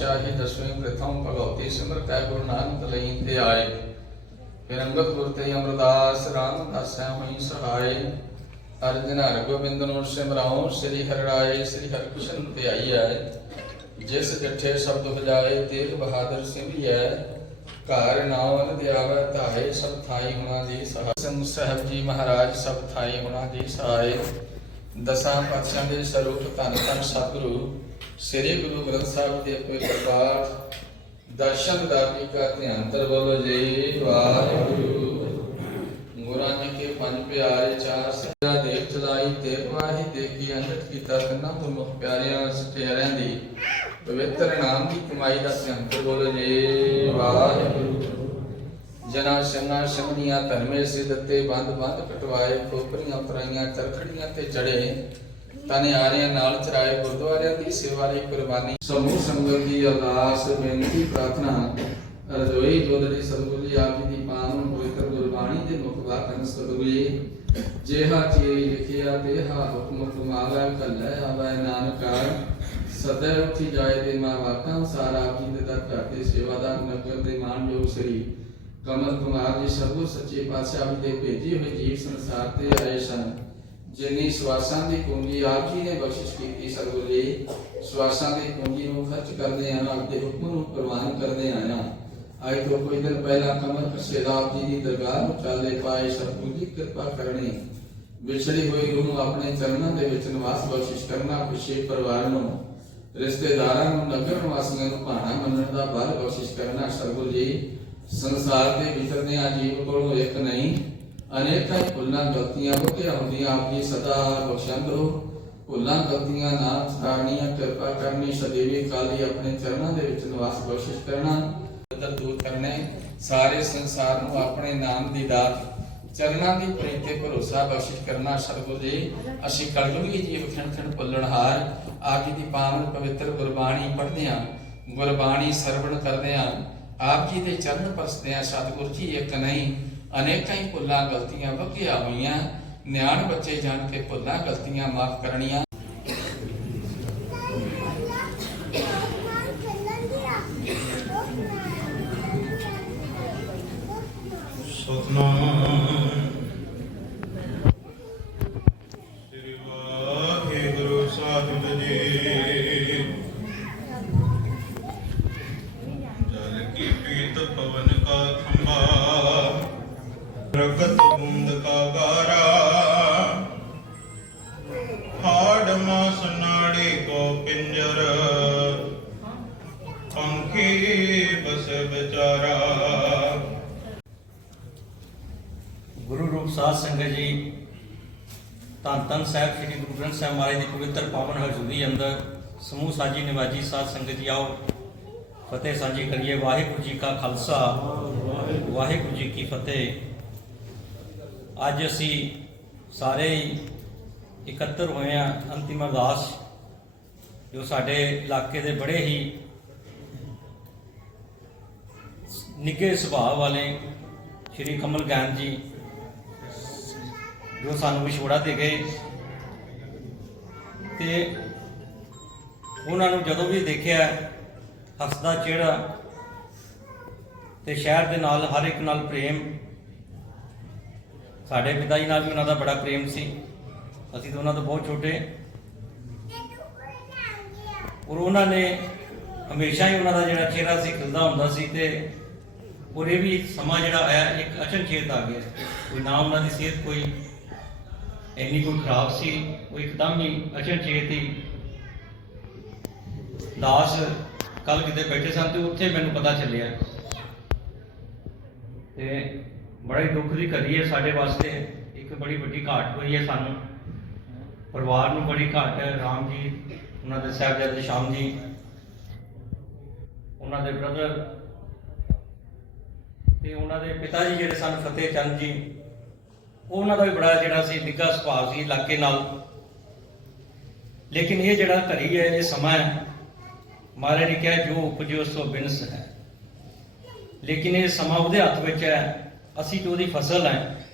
ਭਗਉਤੀ ਜੀ ਕੀ ਪਾਤਸ਼ਾਹੀ ਦਸਵੇਂ ਪ੍ਰਥਮ ਭਗਉਤੀ ਸਿਮਰ ਗੁਰੂ ਨਾਨਕ ਲਈ ਤੇ ਆਏ। ਫਿਰ ਅੰਗਦ ਗੁਰ ਅਮਰਦਾਸ ਰਾਮਦਾਸੈ ਹੋਈ ਸਹਾਈ ਅਰਜਨ ਹਰਿ ਗੋਬਿੰਦ ਨੂੰ ਸਿਮਰਾਉ, ਸ੍ਰੀ ਹਰਿ ਸ੍ਰੀ ਹਰਿ ਤੇ ਆਈ ਹੈ। ਜਿਸ ਜੱਠੇ ਸ਼ਬਦ ਬਜਾਏ ਤੇਗ ਬਹਾਦਰ ਸਿੰਘੀਐ ਘਰ ਨਾਮ ਦਿਆਵੈ ਧਾਏ, ਸਭ ਥਾਈ ਹੁਣਾ ਦੀ ਸਹਾਇ ਸਿੰਘ ਸਾਹਿਬ ਜੀ ਮਹਾਰਾਜ, ਸਭ ਥਾਈ ਹੁਣਾ ਦੀ ਸਹਾਇ ਦਸਾਂ ਪਾਤਸ਼ਾਹਾਂ ਦੇ ਸਰੂਪ ਧੰਨ ਧੰਨ ਸਤਿਗੁਰੂ, ਸ੍ਰੀ ਗੁਰੂ ਗ੍ਰੰਥ ਸਾਹਿਬ ਦੇ ਕੋਈ ਪ੍ਰਕਾਸ਼ ਦਰਸ਼ਨ ਦਾਤੀ ਕਾ ਧਿਆਨ ਤਰ ਬੋਲੋ ਜੀ, ਵਾਹਿਗੁਰੂ। ਗੁਰਾਂ ਜੀ ਕੇ ਪੰਜ ਪਿਆਰੇ, ਚਾਰ ਸਿਆ ਦੇਖ ਚਲਾਈ ਤੇ ਵਾਹੀ ਦੇਖੀ ਅੰਮ੍ਰਿਤ ਕੀਤਾ ਕੰਨਾਂ ਤੋਂ ਮੁਖ ਪਿਆਰਿਆਂ ਸਟਿਆਰਿਆਂ ਦੀ ਪਵਿੱਤਰ ਨਾਮ ਦੀ ਕਮਾਈ ਦਾ ਧਿਆਨ ਤਰ ਬੋਲੋ ਜੀ, ਵਾਹਿਗੁਰੂ। ਜਨਾ ਸੰਨਾ ਸੰਗੀਆਂ ਧਰਮੇ ਸਿੱਧਤੇ ਬੰਦ ਬੰਦ ਕਟਵਾਏ ਖੋਪਰੀਆਂ ਪਰਾਈਆਂ ਚਰਖੜੀਆਂ ਤੇ ਚੜੇ। ਤਨੇ ਆਰਿਆਂ ਨਾਲ ਚਰਾਏ ਗੁਰਦੁਆਰਿਆਂ ਦੀ ਸੇਵਾ ਲਈ ਕੁਰਬਾਨੀ। ਸਮੂਹ ਸੰਗਤ ਦੀ ਅਰਦਾਸ, ਬੇਨਤੀ, ਪ੍ਰਾਰਥਨਾ। ਰਜੋਈ ਜੋਦੜੀ ਸਤਿਗੁਰੂ ਆਪ ਜੀ ਦੀ ਪਾਵਨ ਪਵਿੱਤਰ ਗੁਰਬਾਣੀ ਦੇ ਮੁਖ ਵਾਕਨ ਸਤਿਗੁਰੂ। ਜੀ ਜਿਹਾ ਚੀਰੀ ਲਿਖਿਆ ਦੇਹਾ ਹੁਕਮ ਤੁਮਾਰਾ ਕੱਲੇ ਆਵੇ ਨਾਨਕਾ। ਸਦਾ ਉੱਠੀ ਜਾਏ ਦੇ ਮਾ ਵਾਕਾਂ, ਸਾਰਾ ਆਪ ਜੀ ਦੇ ਦਰ ਘਰ ਸੇਵਾਦਾਰ ਨਗਰ ਦੇ ਮਾਨਯੋਗ ਸ੍ਰੀ ਕਮਲ ਕੁਮਾਰ ਜੀ ਸਭੂ ਸੱਚੇ ਪਾਤਸ਼ਾਹ ਦੇ ਭੇਜੇ ਹੋਏ ਜੀਵ ਸੰਸਾਰ ਤੇ ਆਏ ਸਨ। ਜਿਨੀ ਸਵਾਸਾਂ ਦੀ ਪੂੰਜੀ ਆਪ ਜੀ ਨੇ ਬਖਸ਼ਿਸ਼ ਕੀਤੀ ਸਤਿਗੁਰੂ ਜੀ ਸਵਾਸਾਂ ਦੀ ਪੂੰਜੀ ਨੂੰ ਖਰਚ ਕਰਦੇ ਆਂ ਆਪ ਦੇ ਹੁਕਮ ਨੂੰ ਪ੍ਰਵਾਨ ਕਰਦੇ ਆਇਆ ਅੱਜ ਤੋਂ ਕੋਈ ਦਿਨ ਪਹਿਲਾਂ ਕਮਲ ਕਸ਼ੇਦਾ ਜੀ ਦੀ ਦਰਗਾਹ ਨੂੰ ਚਾਲੇ ਪਾਏ ਸਤਿਗੁਰੂ ਦੀ ਕਿਰਪਾ ਕਰਨੀ। ਵਿਛੜੀ ਹੋਈ ਰੂਹ ਨੂੰ ਆਪਣੇ ਚਰਨਾਂ ਦੇ ਵਿੱਚ ਨਿਵਾਸ ਬਖਸ਼ਿਸ਼ ਕਰਨਾ ਖੁਸ਼ੀ ਪਰਿਵਾਰ ਨੂੰ, ਰਿਸ਼ਤੇਦਾਰਾਂ ਨੂੰ, ਨਗਰ ਨਿਵਾਸੀਆਂ ਨੂੰ ਭਾਣਾ ਮੰਨਣ ਦਾ ਬਲ ਬਖਸ਼ਿਸ਼ ਕਰਨਾ ਸਤਿਗੁਰੂ ਜੀ ਸੰਸਾਰ ਦੇ ਵਿਚਰਦੇ ਆ ਕੋਲੋਂ ਇੱਕ ਨਹੀਂ, ਅਨੇਕਾਂ ਭੁੱਲਾਂ ਗਲਤੀਆਂ ਹੋਤੀਆਂ ਹੁੰਦੀਆਂ, ਆਪ ਜੀ ਸਦਾ ਬਖਸ਼ੰਦ ਰਹੋ। ਭੁੱਲਾਂ ਗਲਤੀਆਂ ਨਾ ਸਾਰਣੀਆਂ ਕਿਰਪਾ ਕਰਨੀ, ਸਦੀਵੀ ਕਾਲੀ ਆਪਣੇ ਚਰਨਾਂ ਦੇ ਵਿੱਚ ਨਿਵਾਸ ਬਖਸ਼ਿਸ਼ ਕਰਨਾ, ਬਦਲ ਦੂਰ ਕਰਨੇ, ਸਾਰੇ ਸੰਸਾਰ ਨੂੰ ਆਪਣੇ ਨਾਮ ਦੀ ਦਾਤ, ਚਰਨਾਂ ਦੀ ਪ੍ਰੀਤ ਤੇ ਭਰੋਸਾ ਬਖਸ਼ਿਸ਼ ਕਰਨਾ ਸਤਿਗੁਰੂ ਜੀ, ਅਸੀਂ ਕਲਯੁਗੀ ਜੀਵ ਖਣ ਖਣ ਭੁੱਲਣਹਾਰ ਆਪ ਜੀ ਦੀ ਪਾਵਨ ਪਵਿੱਤਰ ਗੁਰਬਾਣੀ ਪੜ੍ਹਦੇ ਹਾਂ ਗੁਰਬਾਣੀ ਸਰਵਣ ਕਰਦੇ ਹਾਂ ਆਪ ਜੀ ਦੇ ਚਰਨ ਪਰਸਦੇ ਹਾਂ ਸਤਿਗੁਰੂ ਜੀ ਇੱਕ ਨਹੀਂ, ਅਨੇਕਾਂ ਹੀ ਭੁੱਲਾਂ ਗਲਤੀਆਂ ਵਗੀਆਂ ਹੋਈਆਂ। ਨਿਆਣ ਬੱਚੇ ਜਾਣ ਕੇ ਭੁੱਲਾਂ ਗਲਤੀਆਂ ਮਾਫ ਕਰਨੀਆਂ। ਸਾਧ ਸੰਗਤ ਜੀ ਧੰਨ ਧੰਨ ਸਾਹਿਬ ਸ੍ਰੀ ਗੁਰੂ ਗ੍ਰੰਥ ਸਾਹਿਬ ਮਹਾਰਾਜ ਦੀ ਪਵਿੱਤਰ ਪਾਵਨ ਹਜ਼ੂਰੀ ਅੰਦਰ ਸਮੂਹ ਸਾਜੀ ਨਿਵਾਜੀ ਸਾਧ ਸੰਗਤ ਜੀ ਆਓ। ਫਤਿਹ ਸਾਂਝੀ ਕਰੀਏ। ਵਾਹਿਗੁਰੂ ਜੀ ਕਾ ਖਾਲਸਾ। ਵਾਹਿਗੁਰੂ ਜੀ ਕੀ ਫਤਿਹ। ਅੱਜ ਅਸੀਂ ਸਾਰੇ ਹੀ ਇਕੱਤਰ ਹੋਏ ਹਾਂ ਅੰਤਿਮ ਅਰਦਾਸ, ਜੋ ਸਾਡੇ ਇਲਾਕੇ ਦੇ ਬੜੇ ਹੀ ਨਿੱਘੇ ਸੁਭਾਅ ਵਾਲੇ ਸ਼੍ਰੀ ਕਮਲ ਗਿਆਨ ਜੀ ਜੋ ਸਾਨੂੰ ਵਿਛੋੜਾ ਦੇ ਗਏ। ਤੇ ਉਹਨਾਂ ਨੂੰ ਜਦੋਂ ਵੀ ਦੇਖਿਆ, ਹੱਸਦਾ, ਚਿਹਰਾ, ਤੇ ਸ਼ਹਿਰ ਦੇ ਨਾਲ ਹਰ ਇੱਕ ਨਾਲ ਪ੍ਰੇਮ। ਸਾਡੇ ਪਿਤਾ ਜੀ ਨਾਲ ਵੀ ਉਹਨਾਂ ਦਾ ਬੜਾ ਪ੍ਰੇਮ ਸੀ। ਅਸੀਂ ਤਾਂ ਉਹਨਾਂ ਤੋਂ ਬਹੁਤ ਛੋਟੇ। ਔਰ ਉਹਨਾਂ ਨੇ ਹਮੇਸ਼ਾ ਹੀ ਉਹਨਾਂ ਦਾ ਜਿਹੜਾ ਚਿਹਰਾ ਸੀ, ਖਿਲਦਾ ਹੁੰਦਾ ਸੀ ਤੇ ਔਰ ਇਹ ਵੀ ਸਮਾਂ ਜਿਹੜਾ ਆਇਆ, ਇੱਕ ਅਚਨਚੇਤ ਆ ਗਿਆ। ਕੋਈ ਨਾ ਉਹਨਾਂ ਦੀ ਸਿਹਤ, ਕੋਈ ਇੰਨੀ ਕੋਈ ਖਰਾਬ ਸੀ, ਉਹ ਇੱਕਦਮ ਹੀ ਅਚਨਚੇਤ ਹੀ ਦਾਸ ਕੱਲ ਕਿਤੇ ਬੈਠੇ ਸਨ ਤੇ ਉੱਥੇ ਮੈਨੂੰ ਪਤਾ ਚੱਲਿਆ। ਤੇ ਬੜਾ ਹੀ ਦੁੱਖ ਦੀ ਘੜੀ ਹੈ ਸਾਡੇ ਵਾਸਤੇ। ਇੱਕ ਬੜੀ ਵੱਡੀ ਘਾਟ ਹੋਈ ਹੈ ਸਾਨੂੰ। ਪਰਿਵਾਰ ਨੂੰ ਬੜੀ ਘਾਟ ਹੈ। ਰਾਮ ਜੀ, ਉਹਨਾਂ ਦੇ ਸਾਹਿਬਜ਼ਾਦੇ ਸ਼ਾਮ ਜੀ, ਉਹਨਾਂ ਦੇ ਬ੍ਰਦਰ ਤੇ ਉਹਨਾਂ ਦੇ ਪਿਤਾ ਜੀ ਜਿਹੜੇ ਸਨ, ਫਤਿਹ ਚੰਦ ਜੀ। ਉਹਨਾਂ ਦਾ ਵੀ ਬੜਾ ਜਿਹੜਾ ਸੀ ਨਿੱਘਾ ਸੁਭਾਅ ਸੀ ਇਲਾਕੇ ਨਾਲ। ਲੇਕਿਨ ਇਹ ਜਿਹੜਾ ਘੜੀ ਹੈ, ਇਹ ਸਮਾਂ ਹੈ। ਮਹਾਰਾਜ ਨੇ ਕਿਹਾ, ਜੋ ਉਪਜਿਓ ਸੋ ਬਿਨਸ ਹੈ ਲੇਕਿਨ ਇਹ ਸਮਾਂ ਉਹਦੇ ਹੱਥ ਵਿੱਚ ਹੈ। ਅਸੀਂ ਜੋ ਉਹਦੀ ਫਸਲ ਹੈ।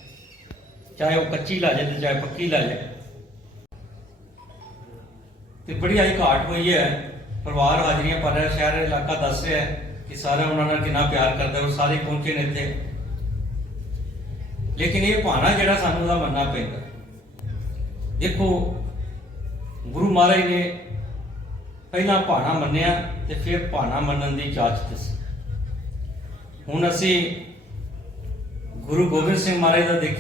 ਚਾਹੇ ਉਹ ਕੱਚੀ ਲਾ ਜਾਏ ਤੇ ਚਾਹੇ ਪੱਕੀ ਲਾ ਜਾਏ। ਤੇ ਬੜੀ ਆਈ ਘਾਟ ਹੋਈ ਹੈ। ਪਰਿਵਾਰ ਹਾਜ਼ਰੀਆਂ ਭਰ ਰਿਹਾ, ਸ਼ਹਿਰ ਇਲਾਕਾ ਦੱਸ ਰਿਹਾ ਕਿ ਸਾਰਾ ਉਹਨਾਂ ਨਾਲ ਕਿੰਨਾ ਪਿਆਰ ਕਰਦਾ ਉਹ ਸਾਰੇ ਪਹੁੰਚੇ ਨੇ ਇੱਥੇ। ਲੇਕਿਨ ਇਹ ਭਾਣਾ ਜਿਹੜਾ ਸਾਨੂੰ ਦਾ ਮੰਨਣਾ ਪੈਂਦਾ। ਦੇਖੋ, ਗੁਰੂ ਮਹਾਰਾਜ ਨੇ ਪਹਿਲਾਂ ਭਾਣਾ ਮੰਨਿਆ ਤੇ ਫਿਰ ਭਾਣਾ ਮੰਨਣ ਦੀ ਜਾਂਚ ਦੱਸੀ। ਹੁਣ ਅਸੀਂ ਗੁਰੂ ਗੋਬਿੰਦ ਸਿੰਘ ਮਹਾਰਾਜ ਦਾ ਦੇਖ